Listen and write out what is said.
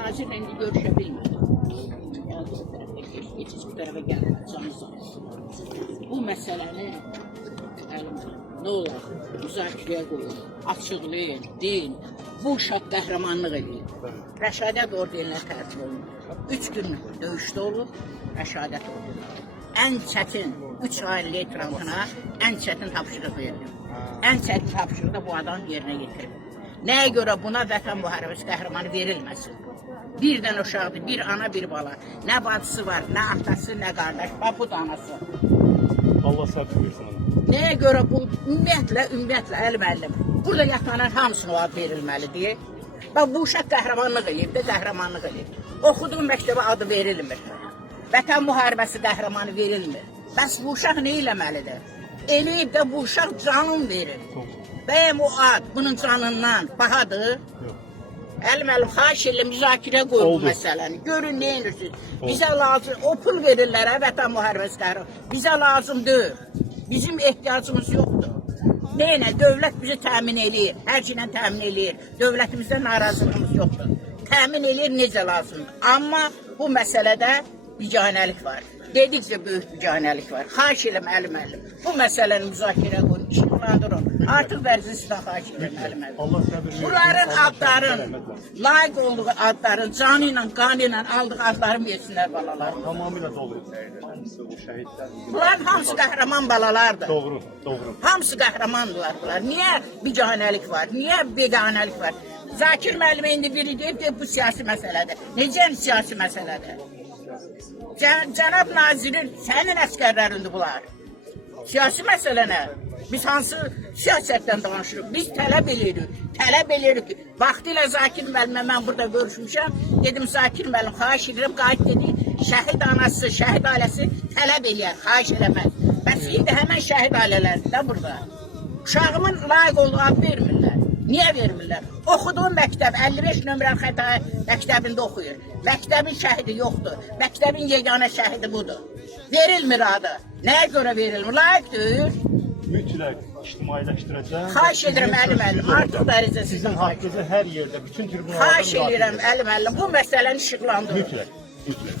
nazirlə indi görüşə bilmədim. Geçici bu tərəfə gəlmə, canı sağ olsun. Bu məsələni nə olar, müzakirəyə qoyun, açıqlayın, deyin. Bu uşaq qəhrəmanlıq edir. Rəşadət ordeninə tərtib olunur. 3 gün döyüşdə olur, rəşadət ordeni. Ən çətin 3 ayın leytenantına ən çətin tapşırıq verilir. Ən çətin tapşırıq da bu adam yerinə yetirir. Nəyə görə buna vətən müharibəsi qəhrəmanı verilməsin? Bir dənə uşaqdır, bir ana, bir bala. Nə bacısı var, nə atası, nə qardaş, bu da anası. Allah səbir versin. Nəyə görə bu ümumiyyətlə, əl-məllim, burada yatanın hamısına ad verilməlidir. Bu uşaq qəhrəmanlıq eləyib də, qəhrəmanlıq eləyib. Oxuduğum məktəbə adı verilmir. Vətən müharibəsi qəhrəmanı verilmir. Bəs bu uşaq nə eləməlidir? Eləyib də bu uşaq canın verir. Bəyəm o ad bunun canından bahadır? Əl-məlum, xahiş elə müzakirə qoyun bu məsələni. Görün, nə edirsiniz? Bizə lazım, o pul verirlər, vətən müharibəsi qəhrəmanı. Bizə lazım deyil. Bizim ehtiyacımız yoxdur. Neylə? Dövlət bizi təmin eləyir, hər şeylə təmin eləyir. Dövlətimizdə narazılığımız yoxdur. Təmin eləyir necə lazımdır. Amma bu məsələdə biganəlik var. Dedikcə böyük biganəlik var. Xahiş eləm, əl-məllim. Bu məsələni müzakirə qoyun, işıqlandırın. Artıq vərzisindən xahiş eləm, əl-məllim. Bunların adların, layiq olduğu adların, canı ilə, qanı ilə aldığı adları versinlər balalar. Tamamilə doğru. Bunların hamısı qəhrəman balalardır. Doğru, doğru. Hamısı qəhrəmandırlar bunlar. Niyə biganəlik var? Niyə beganəlik var? Zakir müəllimə indi biri deyib ki, bu siyasi məsələdir. Necə siyasi məsələdir? Cənab nazirin, sənin əskərlərindir bunlar. Siyasi məsələ nə? Biz hansı siyasətdən danışırıq? Biz tələb edirik ki, vaxtilə Zakir müəllimə mən burada görüşmüşəm. Dedim, Zakir müəllim, xahiş edirəm, qayıt dedi, şəhid anası, şəhid ailəsi tələb eləyər, xahiş eləməz. Bəs indi həmən şəhid ailələrdir də burada. Uşağımın layiq olduğu ad vermirlər. Niyə vermirlər? Oxuduğum məktəb, 55 nömrəli Xətai məktəbində oxuyur. Məktəbin şəhidi yoxdur. Məktəbin yeganə şəhidi budur. Verilmir adı. Nəyə görə verilmir? Layiqdir. Mütləq ictimailəşdirəcəm. Xahiş edirəm, əl-məllim, artıq dərəcə sizin haqqınızı hər yerdə, bütün tribunlarda xahiş edirəm, əl-məllim, bu məsələni işıqlandırın. Mütləq, mütləq.